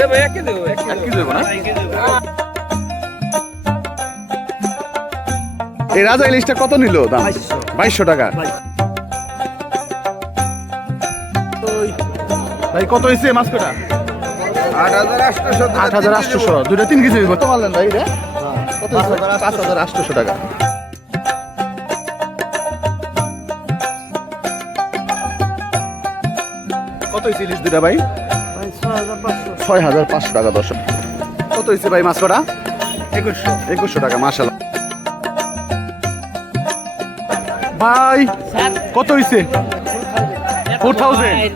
এটা ভাই এক কেজি এক এক কেজি না? এক কেজি হবে। এই রাজা ইলিশটা কত নিল দাম? বাইশশো। টাকা। ভাই কত হয়েছে মাছ কটা আট হাজার আটশোশো দুইটা তিন কেজি কত মারলেন ভাই রে কত পাঁচ হাজার আটশোশো টাকা। কত হয়েছে ইলিশ দুটা ভাই? ছয় হাজার পাঁচশো টাকা কত হয়েছে ভাই মাছ কটা? একুশশো। একুশশো টাকা ভাই কত হয়েছে ফোর থাউজেন্ড।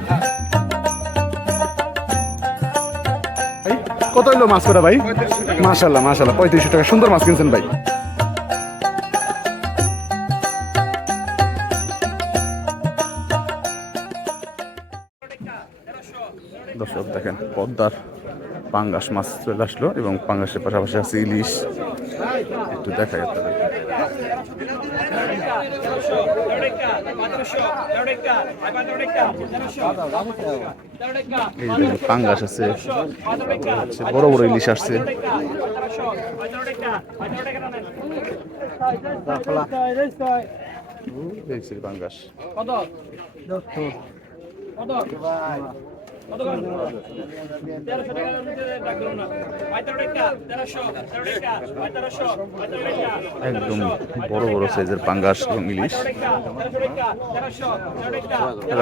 কত হইল মাছ কটা ভাই? মাসাল্লাহ মাসাল্লাহ পঁয়ত্রিশশো টাকা। সুন্দর মাছ কিনছেন ভাই। পদ্মার পাঙ্গাস মাছ চলে আসলো এবং পাঙ্গাসের পাশাপাশি আছে ইলিশ। একটু দেখা আপনাদের। এই যে দেখেন, পাঙ্গাস আছে। বড় বড় ইলিশ আসছে। পাঙ্গাস। একদম বড় বড় সাইজের পাঙ্গাস এবং ইলিশ।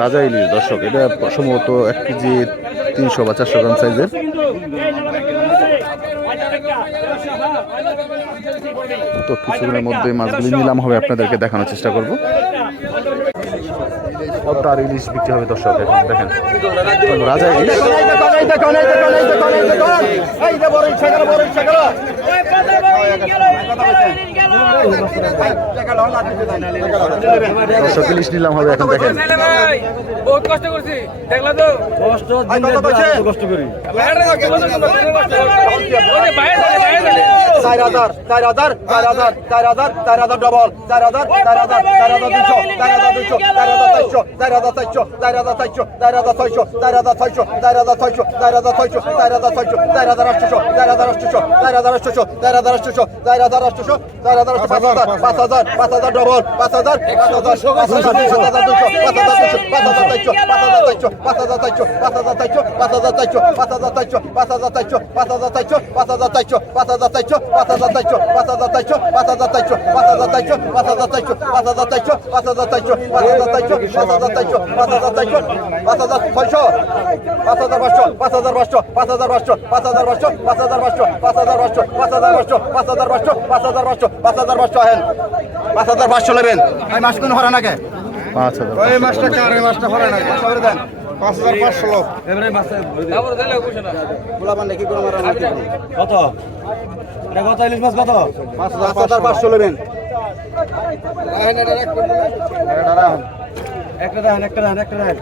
রাজা ইলিশ, দর্শক, এটা সম্ভবত এক কেজি তিনশো বা চারশো গ্রাম সাইজের। তো কিছুদিনের মধ্যে মাছগুলি নিলাম হবে, আপনাদেরকে দেখানোর চেষ্টা করব। পদ্মার ইলিশ বিক্রি হবে দর্শক এখন দেখেন। রাজা ইলিশ দর্শক ইলিশ নিলাম হবে এখন দেখেন বহুত কষ্ট করছি দেখলা তো কষ্ট করি কষ্ট থেকে। চার হাজার চার হাজার চার হাজার চার হাজার চার হাজার ডবল চার হাজার চার হাজার চার হাজার দুশো চার হাজার দুশো চার হাজার চারশো চার হাজার চারশো চার হাজার চারশো চার হাজার ছয়শো চার হাজার ছয়শো চার হাজার ছয়শো চার হাজার ছয়শো চার হাজার ছয়শো চার হাজার আটশোশো চার হাজার আটশোশো চার হাজার আটশোশো চার হাজার আটশোশো চার হাজার আটশোশো চার হাজার আটশো পাঁচ হাজার পাঁচ হাজার পাঁচ হাজার ডবল পাঁচ হাজার পাঁচ হাজার পাঁচ হাজার পাঁচ হাজার দুশো পাঁচ হাজার দুশো পাঁচ হাজার চারশো পাঁচ হাজার চারশো পাঁচ হাজার চারশো পাঁচ হাজার চারশো পাঁচ হাজার চারশো পাঁচ হাজার চারশো পাঁচ হাজার চারশো পাঁচ হাজার চারশো পাঁচ হাজার চারশো পাঁচ হাজার চারশো পাঁচ হাজার চারশো পাঁচ হাজার চারশো পাঁচ হাজার চারশো পাঁচ হাজার চারশো পাঁচ হাজার চারশো পাঁচ হাজার চারশো পাঁচ হাজার চারশো পাঁচ হাজার চারশো পাঁচ হাজার চারশো পাঁচ হাজার ছয়শো পাঁচ হাজার পাঁচশো পাঁচ হাজার পাঁচশো পাঁচ হাজার পাঁচশো পাঁচ হাজার পাঁচশো পাঁচ হাজার পাঁচশো পাঁচ হাজার পাঁচশো পাঁচ হাজার পাঁচশো পাঁচ হাজার পাঁচশো পাঁচ হাজার পাঁচশো পাঁচ হাজার হাজার পাঁচশো আহেন। পাঁচ হাজার পাঁচশো নেবেন। আমি মাস কোনো হরান আগে পাঁচ হাজার ওই মাসটা চার ওই মাসটা হরান দেন। পাঁচ হাজার পাঁচশো লোক। কোনো মারা কত? ইলিশ মাছ কত? পাঁচ হাজার পাঁচশো। নেবেন একটা রাখেন একটা রাখেন একটা রাখেন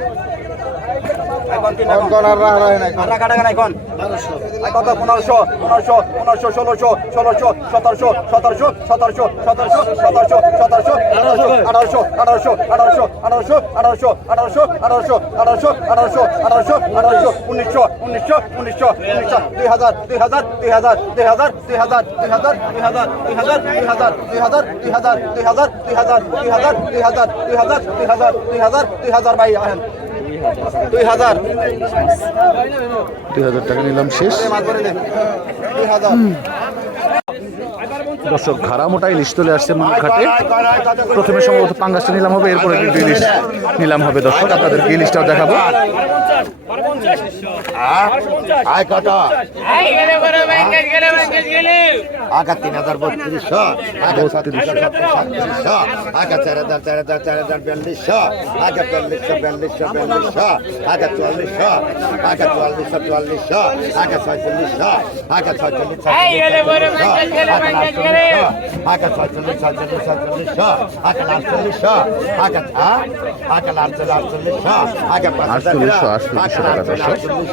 কত পনেরোশো পনেরোশো পনেরোশো ষোলোশো ষোলোশো সতেরোশো সতেরোশো সতেরোশো সতেরোশো সতেরোশো সতেরোশো আঠারোশো আঠারোশো আঠারোশো আঠারোশো আঠারোশো আঠারোশো আঠারোশো আঠারোশো আঠারোশো আঠারোশো আঠারোশো উনিশশো উনিশশো উনিশশো উনিশশো দুই হাজার দুই হাজার দুই হাজার দুই হাজার দুই হাজার দুই হাজার দুই হাজার দুই হাজার দুই হাজার দুই হাজার দুই হাজার দুই হাজার দুই হাজার দুই হাজার দুই হাজার দুই হাজার দুই হাজার দুই হাজার দুই হাজার ভাই আহেন দুই হাজার। দুই হাজার টাকা নিলাম শেষ। দর্শক ঘাড়া মোটা ইলিশ চলে আসছে ঘাটে প্রথমে সম্ভবত পাঙ্গাসটা নিলাম হবে এরপরে কিন্তু ইলিশ নিলাম হবে দর্শক আপনাদেরকে ইলিশটাও দেখাবো আয় আকা ছয়চল্লিশ ছয়চল্লিশ ছয়চল্লিশ আকা আটচল্লিশ আকা আকা আটচল্লিশ আটচল্লিশ আকা পাঁচ হাজার আটচল্লিশ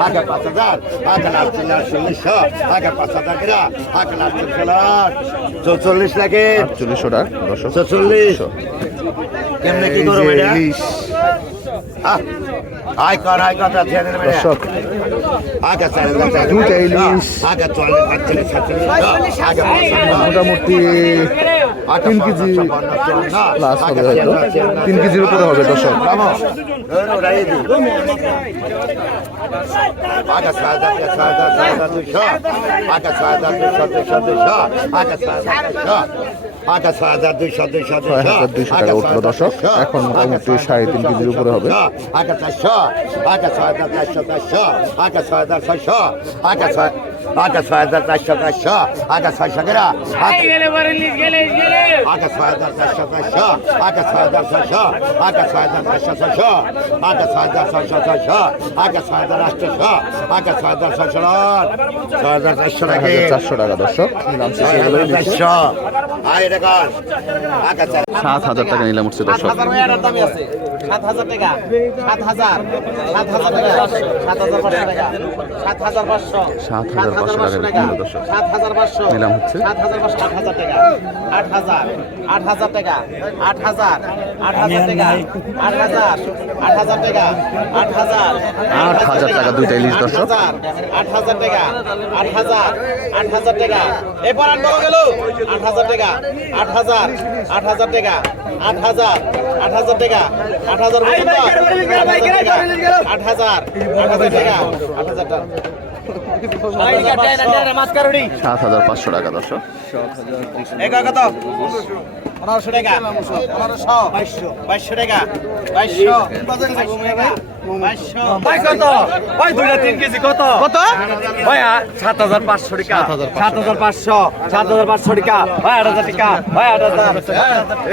আকা পাঁচ হাজার আকা আটচল্লিশ আটচল্লিশ আকা পাঁচ হাজার আকা আটচল্লিশ চৌচল্লিশ লাগে আটচল্লিশশো টাকা দশশো চৌচল্লিশ কেমনে কি করব আয় কর আয় কথা মোটামুটি তিন কেজি প্লাস হবে হয়তো তিন কেজির উপরে হবে দর্শক আকাশ ছয় হাজার দুইশো টাকা উঠল দর্শক এখন মোটামুটি সাড়ে তিন কেজির উপরে হবে আটা চারশো আটা ছয় হাজার চারশো চারশো আটা ছয় হাজার ছয়শো আগে ছয় হাজার চারশো চারশো আগে ছয়শো গেরা আগে ছয় হাজার চারশো চারশো আগে ছয় হাজার ছয়শো আগে ছয় হাজার চারশো ছয়শো আগে ছয় হাজার ছয়শো ছয়শো আগে ছয় হাজার আটশোশো আগে ছয় হাজার ছয়শো আট ছয় হাজার চারশো হাজার চারশো টাকা দর্শক সাত হাজার টাকা নিলাম উঠছে দর্শক সাত হাজার টাকা সাত হাজার সাত হাজার টাকা সাত হাজার পাঁচশো টাকা সাত হাজার পাঁচশো সাত হাজার পাঁচশো টাকা সাত হাজার পাঁচশো নিলাম হচ্ছে। সাত হাজার পাঁচশো আট হাজার টাকা আট হাজার আট হাজার টাকা আট হাজার আট হাজার টাকা আট হাজার আট হাজার টাকা আট হাজার আট হাজার টাকা দুইটা ইলিশ দর্শক। আট হাজার টাকা আট হাজার আট হাজার টাকা এরপর আট বড় গেল আট হাজার টাকা আট হাজার আট হাজার টাকা আট হাজার আট হাজার টাকা আট হাজার আট হাজার আট হাজার টাকা। আট হাজার টাকা। সাত হাজার পাঁচশো টাকা দর্শক। পনেরোশো টাকা পনেরোশো বাইশশো বাইশশো টাকা বাইশশো বাইশশো ভাই কত ভাই দুইটা তিন কেজি কত কত ভাই সাত হাজার পাঁচশো টাকা সাত হাজার পাঁচশো সাত হাজার পাঁচশো টাকা ভাই আট হাজার টাকা ভাই আট হাজার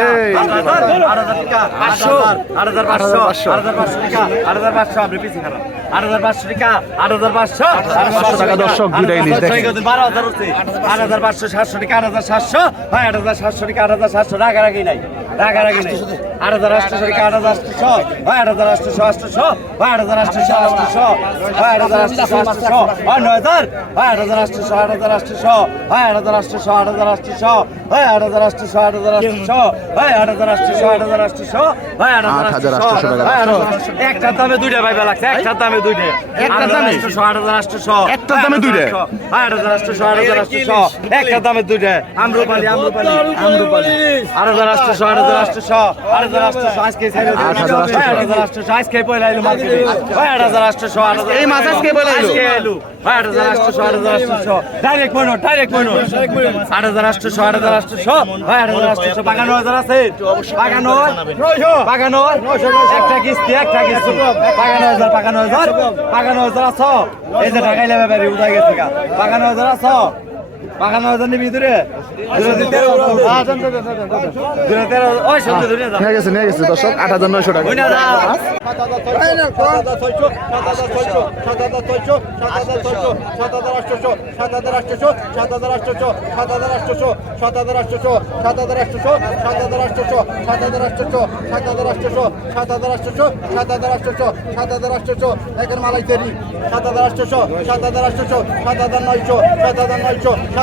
এই আট হাজার আট হাজার টাকা পাঁচশো আট হাজার পাঁচশো আট হাজার পাঁচশো টাকা আট হাজার পাঁচশো আপনি পিছিয়ে খারাপ আট হাজার পাঁচশো টাকা আট হাজার পাঁচশো পাঁচশো টাকা দর্শক, দুইটা ইলিশ দেখেন। বারো হাজার হচ্ছে আট হাজার পাঁচশো সাতশো টাকা আট হাজার সাতশো ভাই আট হাজার সাতশো টাকা আট হাজার সাতশো রাগারাগি নাই। রাগারাগি নাই আট হাজার আটশো টাকা আট হাজার আটশো ভাই আট হাজার আটশো আটশো ভাই আট হাজার আটশো আটশো ভাই আট হাজার আটশো আটশো ভাই নয় হাজার ভাই আট হাজার আটশো আট হাজার আটশো ভাই আট হাজার আটশো আট হাজার আটশো ভাই আট হাজার আটশো আট হাজার আটশো ভাই আট হাজার আটশো আট হাজার আটশো ভাই আট হাজার আট হাজার আটশো আটশো টাকা। ভাই আট হাজার- একটার দামে দুইটা ভাই লাগছে একটার দামে দুইটা একটার দামে আট হাজার আটশো একটার দামে দুইটা? আট হাজার আটশো আট হাজার আটশো একটার দামে দুইটা আমরুপালি আমরুপালি আমরুপালি আট হাজার আটশো আট হাজার আটশো আট হাজার আটশো আজকে আট হাজার আটশো। ভাই, আট হাজার আটশো আজকে পয়লা এলো মার্কেটে। আট হাজার আটশো আট হাজার এই মাছ আজকে পয়লা এলো? আজকে এলো। ভাই আট হাজার আটশো আট হাজার আটশো ডাইরেক্ট মইনো ডাইরেক্ট মইনো আট হাজার আটশো আট হাজার আটশো ভাই আট হাজার আটশো বাগানো হাজার আছে বাগানো বাগানো একটা কিস্তি একটা কিস্তি। বাগানো হাজার বাগানো হাজার বাগানো হাজার আছো এই যে ঢাকাইলে ব্যাপারে উঠা গেছে বাগানো হাজার আছো পাকা না জানি ভিতরে নিয়ে গেছে নিয়ে গেছে দর্শক আট হাজার নয়শো টাকা সাত হাজার আটশো সাত হাজার নয়শো সাত হাজার নয়শো সাত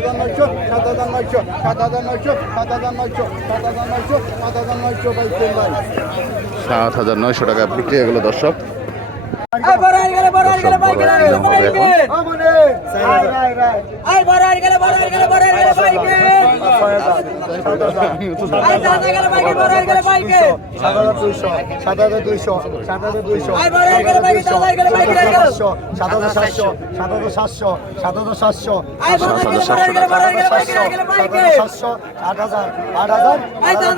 হাজার নয়শো সাত হাজার নয়শো সাত হাজার নয়শো সাত হাজার নয়শো সাত হাজার নয়শো সাত হাজার নয়শো সাত হাজার নয়শো টাকা বিক্রি হয়ে গেল দর্শক। হবে এখন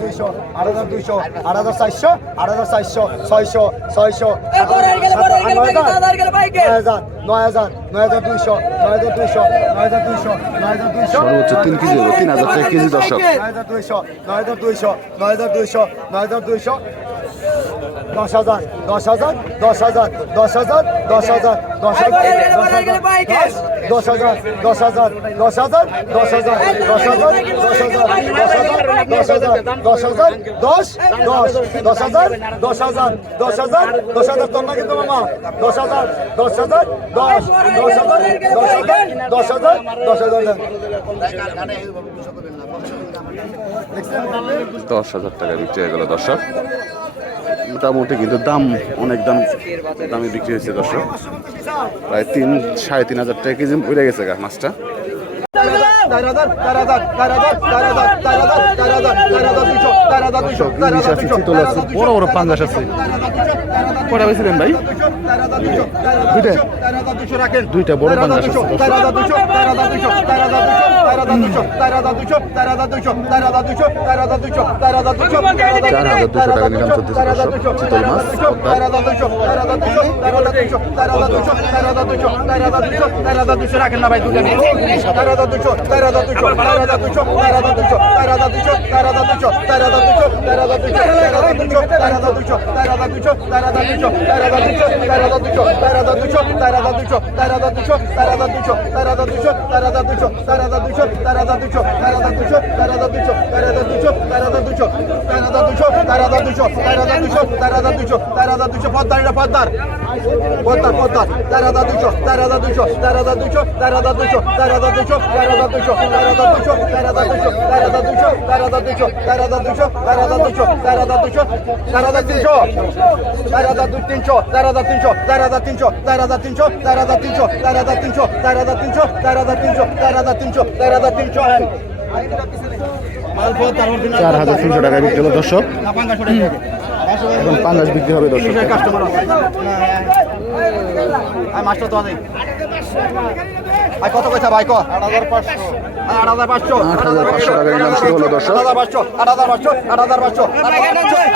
দুইশো আট হাজার দুইশো আট হাজার চারশো আট হাজার চারশো ছয়শো ছয়শো সর্বোচ্চ তিন কেজি হলো তিন হাজার টাকা কেজি দর্শক দশ হাজার দুইশো নয় হাজার দুইশো নয় হাজার দুইশো নয় হাজার দুইশো দশ হাজার দশ হাজার দশ হাজার দশ হাজার দশ হাজার দশ হাজার দশ হাজার দশ হাজার দশ হাজার দশ হাজার দশ হাজার দশ হাজার দশ হাজার দশ হাজার দশ দশ দশ হাজার দশ হাজার দশ হাজার দশ হাজার না কিন্তু মামা দশ হাজার দশ হাজার দশ দশ হাজার দশ হাজার দশ হাজার দশ হাজার দশ হাজার টাকা বিক্রি হয়ে গেল দর্শক মোটামুটি কিন্তু দাম অনেক দাম, দামে বিক্রি হয়েছে, দর্শক। প্রায় তিন, সাড়ে তিন হাজার টাকা কেজি উড়ে গেছে গা মাছটা। বড় বড় পাঞ্জাস আছে। কটা বেছিলেন ভাই? দুইটা? বড় পাঙ্গাস। চার হাজার দুশো টাকা নিলাম চলতেছে দর্শক চিতল মাছ। রাখেন না ভাই দুটো চার হাজার দুশো চার হাজার দুশো চার হাজার দুশো চার হাজার দুশো চার হাজার দুশো চার হাজার দুশো চার হাজার দুশো চার হাজার দুশো চার হাজার দুশো চার হাজার দুশো চার হাজার দুশো চার হাজার দুশো চার হাজার দুশো চার হাজার দুশো চার হাজার দুশো চার হাজার দুশো চার হাজার দুশো চার হাজার দুশো চার হাজার দুশো চার হাজার দুশো চার হাজার দুশো চার হাজার দুশো চার হাজার দুশো চার হাজার দুশো চার হাজার দুশো চার হাজার দুশো চার হাজার দুশো চার হাজার দুশো চার হাজার দুশো চার হাজার দুশো পদ্মার এটা পদ্মার পদ্মার পদ্মার চার হাজার দুশো চার হাজার দুশো চার হাজার দুশো চার হাজার দুশো চার হাজার দুশো চার হাজার দুশো চার হাজার দুশো চার হাজার দুশো চার হাজার তিনশো চার হাজার তিনশো চার হাজার তিনশো চার হাজার তিনশো চার হাজার তিনশো চার হাজার তিনশো চার হাজার তিনশো চার হাজার তিনশো চার হাজার তিনশো। চার হাজার তিনশো টাকা বিক্রি হলো দর্শক। এখন পাঙ্গাস বিক্রি হবে দর্শক। মাস্টার তো আছে আই কত কইছা ভাই কো? আট হাজার পাঁচশো। আট হাজার পাঁচশো। আট হাজার পাঁচশো টাকা শুরু হলো দর্শক। আট হাজার পাঁচশো আট হাজার পাঁচশো আট হাজার পাঁচশো।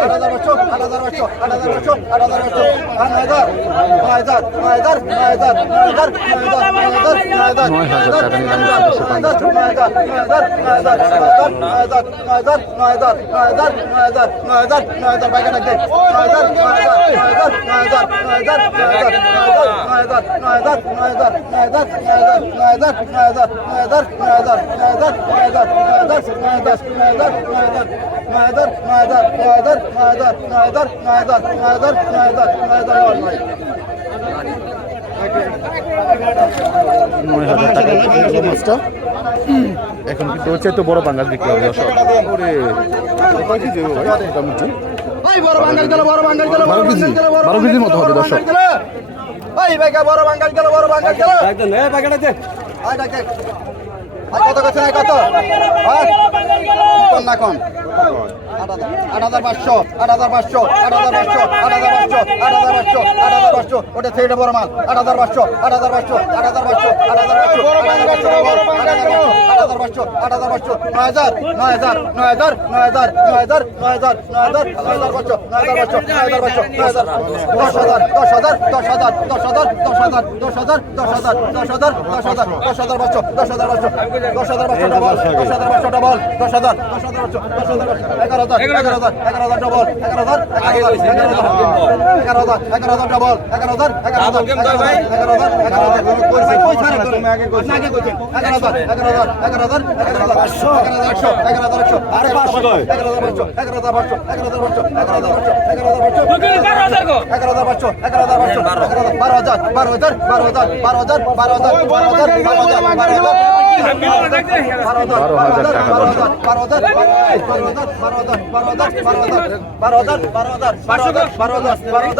Para la আট হাজার পাঁচশো আট হাজার পাঁচশো আট হাজার পাঁচশো আট হাজার পাঁচশো আট হাজার নয় হাজার নয় হাজার নয় হাজার নয় হাজার নয় হাজার নয় হাজার নয় হাজার নয় হাজার নয় হাজার হাজার নয় হাজার নয় হাজার নয় হাজার এখন কিন্তু হচ্ছে তো বড় বাঙ্গাল বিক্রি হবে বারো কেজির মতো হবে দর্শক। না কম। আট হাজার পাঁচশো আট হাজার পাঁচশো আট হাজার পাঁচশো আট হাজার পাঁচশো আট হাজার পাঁচশো আট হাজার পাঁচশো ওটা সেইটা মাল আট হাজার পাঁচশো আট হাজার পাঁচশো আট হাজার পাঁচশো আট হাজার পাঁচশো আট হাজার পাঁচশো আট হাজার পাঁচশো নয় হাজার নয় হাজার নয় হাজার নয় হাজার নয় হাজার নয় হাজার নয় হাজার নয় হাজার পাঁচশো নয় হাজার পাঁচশো নয় হাজার পাঁচশো নয় হাজার দশ হাজার দশ হাজার দশ হাজার দশ হাজার দশ হাজার দশ হাজার দশ হাজার দশ হাজার দশ হাজার দশ হাজার পাঁচশো দশ হাজার পাঁচশো দশ হাজার পাঁচশো ডবল দশ হাজার পাঁচশো ডবল দশ হাজার দশ হাজার পাঁচশো এগারো হাজার এগারো হাজার এগারো হাজার ডবল এগারো হাজার এগারো হাজার। এগারো হাজার এগারো হাজার এগারো হাজার ডবল এগারো হাজার এগারো হাজার এগারো হাজার এগারো হাজার বারো হাজার বারো হাজার বারো হাজার বারো হাজার বারো হাজার বারো হাজার বারো হাজার বারো হাজার বারো হাজার বারো হাজার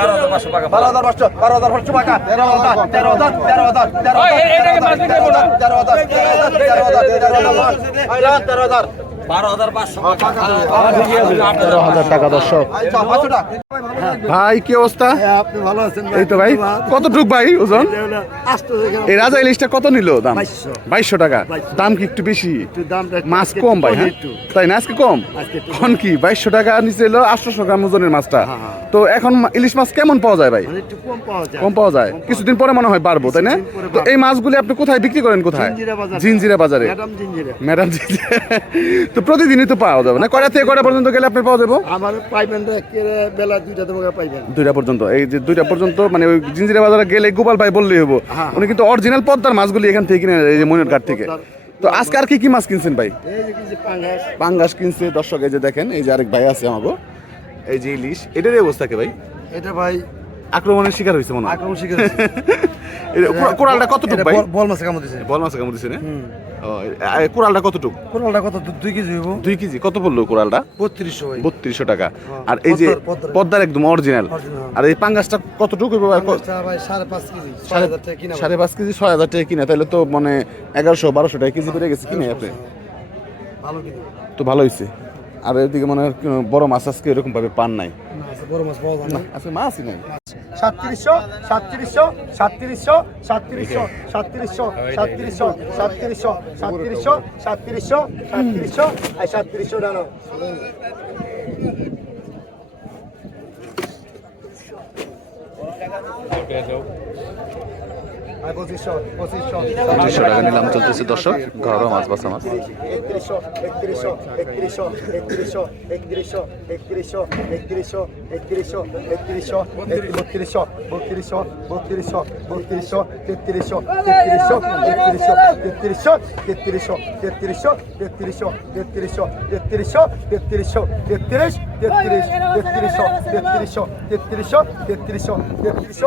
বারো হাজার পাঁচশো বারো বারো হাজার পাঁচশো বারো হাজার পাঁচশো টাকা তেরো হাজার তেরো হাজার তেরো হাজার তেরো ওই, এই- এইটাকে মাছ দিতে বলো। হাজার তেরো হাজার তেরো হাজার তেরো হাজার তেরো হাজার তেরো হাজার টাকা দর্শক আচ্ছা পাঁচশো টাকা ভাই কি অবস্থা আপনি ভালো আছেন এই তো ভাই কতটুক ভাই ওজন এই রাজা ইলিশটা কত নিল দাম বাইশশো টাকা দাম কি একটু বেশি মাছ কম ভাই হ্যাঁ তাই না আজকে কম এখন কি বাইশশো টাকা নিচে এলো আটশোশো গ্রাম ওজনের মাছটা তো এখন ইলিশ মাছ কেমন পাওয়া যায় ভাই? কম পাওয়া যায়। কম পাওয়া যায়। কিছুদিন পরে মনে হয় বাড়বো তাই না? তো এই মাছগুলি আপনি কোথায় বিক্রি করেন কোথায়? জিঞ্জিরা বাজারে। ম্যাডাম তো প্রতিদিনই তো পাওয়া যাবে না? কয়টা থেকে কয়টা পর্যন্ত গেলে আপনি পাওয়া যাব? আমার পাইবেন বেলা দুইটা পাইবেন। দুইটা পর্যন্ত। এই যে দুইটা পর্যন্ত মানে ওই জিঞ্জিরা বাজারে গেলে গোপাল ভাই বললেই হব। উনি কিন্তু অরিজিনাল পদ্মার মাছগুলি এখান থেকে কিনে এই যে মনির ঘাট থেকে। তো আজকে আর কি কি মাছ কিনছেন ভাই? পাঙ্গাস। কিনছে। দর্শক এই যে দেখেন এই যে আরেক ভাই আছে আমাকে এই যে ইলিশ এটার অবস্থা কে ভাই? এটা ভাই আক্রমণের শিকার হয়েছে মনে হয়। আক্রমণ কোরা- কোরালটা কতটুকু ভাই? বল মাছে কামড় দিছে। বল মাছ কেমন দিছে না? কোরালটা কতটুকু? কোরালটা কত? দুই কেজি হইব। দুই কেজি। কত পড়ল কোরালটা? বত্রিশশো ভাই। বত্রিশশো টাকা। আর এই যে পদ্মার- একদম অরিজিনাল আর এই পাঙ্গাসটা কতটুকু হইবো? সাড়ে পাঁচ কেজি। সাড়ে পাঁচ কেজি ছয় হাজার টাকা কিনে। তাহলে তো মানে এগারোশো বারোশো টাকা কেজি বেড়ে গেছে কিনে আপনি? ভালো কিনা। তো ভালো হয়েছে আর এদিকে মনে হয় বড় মাছ আজকে এরকম ভাবে পান নাই বড় মাছ পাওয়া যায় না আজকে মাছই নাই সাতত্রিশশো সাতত্রিশশো সাতত্রিশশো সাতত্রিশশো সাতত্রিশশো সাতত্রিশশো সাতত্রিশশো সাতত্রিশশো সাতত্রিশশো সাতত্রিশশো আর সাতত্রিশশো ডানো পঁচিশশো টাকা নিলাম চলতেছে দর্শক ঘরোয়া মাছ বাসা মাছ একত্রিশশো একত্রিশশো একত্রিশশো একত্রিশশো একত্রিশশো একত্রিশশো একত্রিশশো একত্রিশশো একত্রিশশো বত্রিশশো বত্রিশশো বত্রিশশো বত্রিশশো তেত্রিশশো তেত্রিশশো তেত্রিশশো তেত্রিশশো তেত্রিশশো তেত্রিশশো তেত্রিশশো তেত্রিশশো তেত্রিশশো তেত্রিশ তেত্রিশ তেত্রিশশো তেত্রিশশো তেত্রিশশো তেত্রিশশো তেত্রিশশো তেত্রিশশো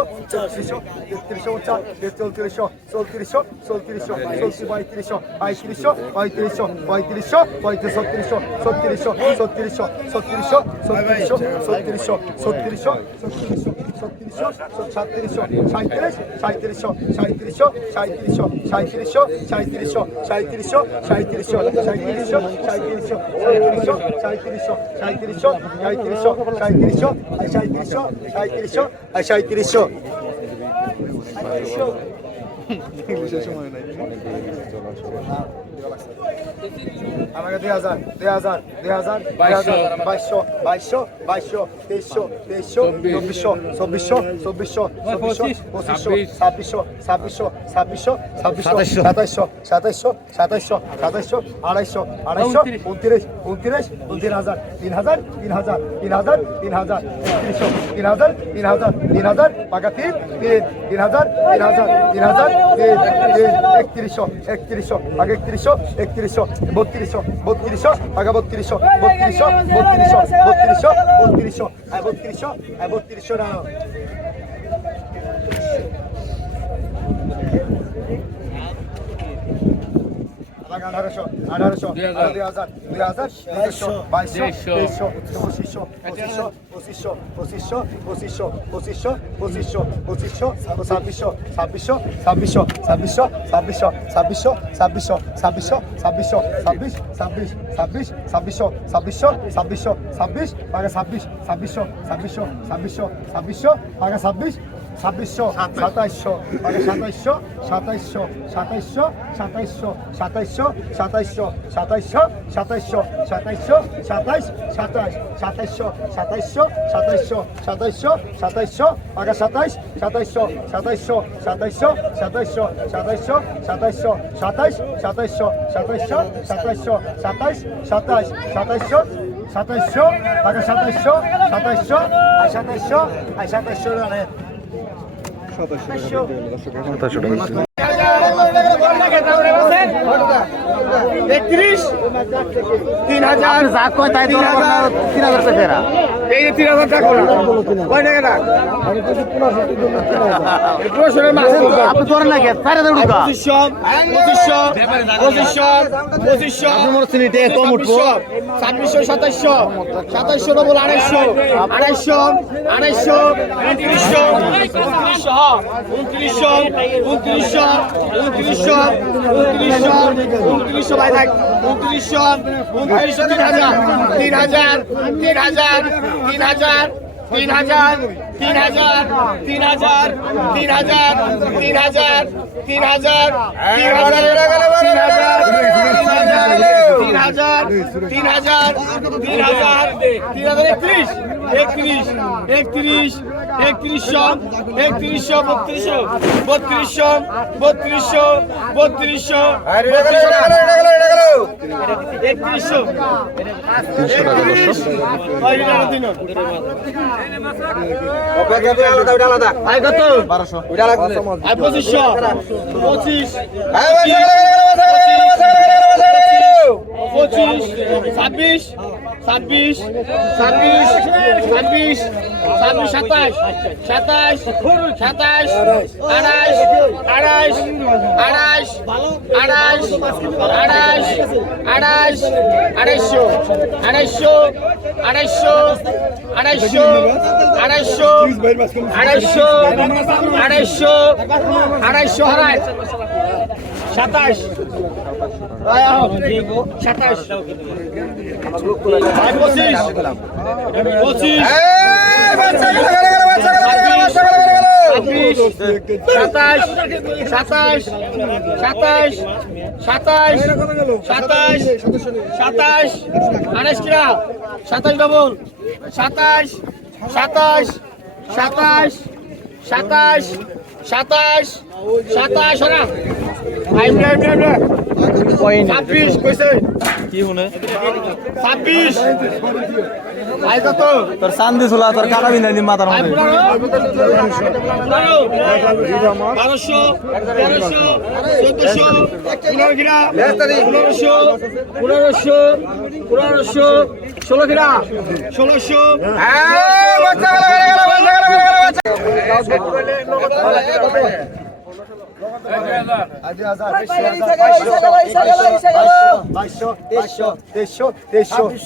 তেত্রিশশো উনচাশ চৌত্রিশশো চৌত্রিশশো চৌত্রিশশো চৌত্রিশ পঁয়ত্রিশশো পঁয়ত্রিশশো পঁয়ত্রিশশো পঁয়ত্রিশশো পঁয়ত্রিশ ছত্রিশশো ছত্রিশশো ছত্রিশশো ছত্রিশশো ছত্রিশশো ছত্রিশশো ছত্রিশশো ছত্রিশশো ছত্রিশশো সাতত্রিশশো সাঁত্রিশ সাঁত্রিশশো সাঁত্রিশশো সাঁত্রিশশো সাঁত্রিশশো সাঁত্রিশশো সাঁত্রিশশো সাঁত্রিশশো সাঁত্রিশশো সাঁত্রিশশো সাঁত্রিশশো সাঁত্রিশশো সাঁত্রিশশো সাঁত্রিশশো সাঁত্রিশশো সাঁত্রিশশো সাঁত্রিশশো আমাকে দুই হাজার দুই হাজার দুই হাজার দুই হাজার বাইশশো বাইশশো বাইশশো তেইশশো তেইশশো চব্বিশশো চব্বিশশো চব্বিশশো চব্বিশশো পঁচিশশো ছাব্বিশশো ছাব্বিশশো ছাব্বিশশো ছাব্বিশশো সাতাইশশো সাতাইশশো সাতাইশশো সাতাইশশো আড়াইশো আড়াইশো উনত্রিশ উনত্রিশ তিন হাজার তিন হাজার তিন হাজার তিন হাজার তিন হাজার একত্রিশশো তিন হাজার তিন হাজার তিন হাজার পাকা তিন তিন তিন হাজার তিন হাজার তিন হাজার তিন তিন একত্রিশশো একত্রিশশো পাকা একত্রিশশো একত্রিশশো, বত্রিশশো বত্রিশশো আগা বত্রিশশো বত্রিশশো বত্রিশশো বত্রিশশো বত্রিশশো আর বত্রিশশো আর বত্রিশশো না আঠারোশো আঠারোশো দুই হাজার দুই হাজার বাইশশো বাইশশো তেইশশো পঁচিশশো পঁচিশশো পঁচিশশো পঁচিশশো পঁচিশশো পঁচিশশো পঁচিশশো পঁচিশশো ছাব্বিশশো ছাব্বিশশো ছাব্বিশশো ছাব্বিশশো ছাব্বিশশো ছাব্বিশশো ছাব্বিশশো ছাব্বিশশো ছাব্বিশশো ছাব্বিশ ছাব্বিশ ছাব্বিশ ছাব্বিশশো ছাব্বিশশো ছাব্বিশশো ছাব্বিশ পাকা ছাব্বিশ ছাব্বিশশো ছাব্বিশশো ছাব্বিশশো ছাব্বিশশো পাকা ছাব্বিশ ছাব্বিশশো সাতাইশশো আগে সাতাইশশো সাতাইশশো সাতাইশশো সাতাইশশো সাতাইশশো সাতাইশশো সাতাইশশো সাতাইশশো সাতাইশশো সাতাইশ সাতাইশ সাতাইশশো সাতাইশশো সাতাইশশো সাতাইশশো সাতাইশশো আগে সাতাইশ সাতাইশশো সাতাইশশো সাতাইশশো সাতাইশশো সাতাইশশো সাতাইশশো সাতাইশ সাতাইশশো সাতাইশশো সাতাইশশো সাতাইশ সাতাইশ সাতাইশশো সাতাইশশো আগে সাতাইশশো সাতাইশশো আর সাতাইশশো আর সাতাইশশো রানে সাতাইশশো সাতাশশো টাকা। একত্রিশ। তিন হাজার। যা কয় তাই তো তিন হাজার। টাকা ফেরা। এই যে তিন হাজার টাকা কয় টাকা না আপনি ধরেন না কে? চার হাজার টাকা পঁচিশশো পঁচিশশো পঁচিশশো পঁচিশশো। কম উঠবো। ছাব্বিশশো সাতাইশশো সাতাইশশো ডবল আড়াইশো আড়াইশো আড়াইশো উনত্রিশশো উনত্রিশশো উনত্রিশশো উনত্রিশশো উনত্রিশশো ভাই থাক উনত্রিশশো উনত্রিশশো তিন হাজার তিন হাজার তিন হাজার তিন হাজার তিন হাজার তিন হাজার তিন হাজার তিন হাজার তিন হাজার তিন হাজার তিন হাজার তিন হাজার তিন হাজার তিন হাজার তিন হাজার তিন হাজার একত্রিশ একত্রিশ একত্রিশ একত্রিশশো একত্রিশশো বত্রিশশো বত্রিশশো বত্রিশশো বত্রিশশো একত্রিশশো পঁচিশশো পঁচিশ পঁচিশ, ছাব্বিশ ছাব্বিশ ছাব্বিশ ছাব্বিশ ছাব্বিশ সাতাশ সাতাশ সাতাশ, আড়াইশ আড়াইশ আড়াইশ আড়াইশ আড়াইশ আড়াইশ, আড়াইশো আড়াইশো আড়াইশো আড়াইশো আড়াইশো আড়াইশো আড়াইশো আড়াইশো হারায় সাতাশ সাতাশ সাতাশ সাতাশ সাতাশ সাতাশ আড়াইশ কিরা সাতাশ ডবল সাতাশ সাতাশ সাতাশ সাতাশ সাতাশ সাতাশ কইনি 26 কইছে। কি হুনে 26 আইতা তো তোর সান্দি ছলা তোর কাটা বিনা দি মাথার মধ্যে। 1200 1300 গিরা 1500 1500 1500 ষোলো গিরা ষোলোশো। হ্যাঁ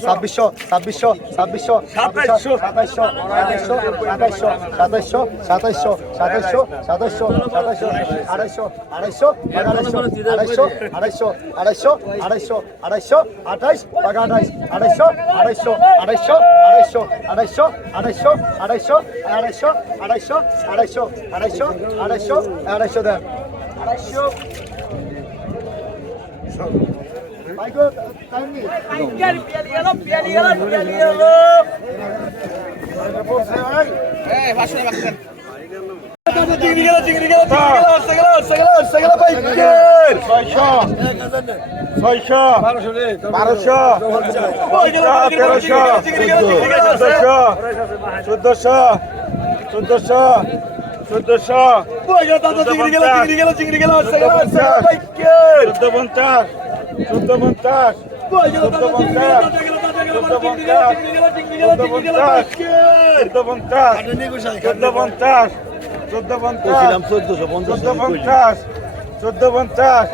ছাব্বিশশো ছাব্বিশশো ছাব্বিশশো সাতাইশশো সাতাইশশো সাতাইশশো সাতাইশশো সাতাইশশো সাতাইশশো সাতাইশশো সাতাইশশো আড়াইশো আড়াইশো আড়াইশো আড়াইশো আড়াইশো আড়াইশো আড়াইশো আঠাইশ আঠাইশ আড়াইশো আড়াইশো আড়াইশো আড়াইশো আড়াইশো আড়াইশো আড়াইশো আড়াইশো আড়াইশো আড়াইশো আড়াইশো আড়াইশো আড়াইশো দেন আড়াইশো me. বারোশো তেরোশো চোদ্দশো চোদ্দশো চোদ্দশো চোদ্দশো চোদ্দ পঞ্চাশ চোদ্দ পঞ্চাশ চোদ্দ পঞ্চাশ চোদ্দ পঞ্চাশ চোদ্দ পঞ্চাশ চোদ্দ পঞ্চাশ চোদ্দ পঞ্চাশ চোদ্দ পঞ্চাশ চোদ্দ পঞ্চাশ চোদ্দ পঞ্চাশ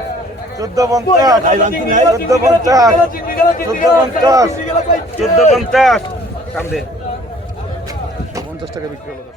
চোদ্দ পঞ্চাশ চোদ্দ পঞ্চাশ চোদ্দ পঞ্চাশ চোদ্দ পঞ্চাশ কান্দে পঞ্চাশ টাকা বিক্রি হলো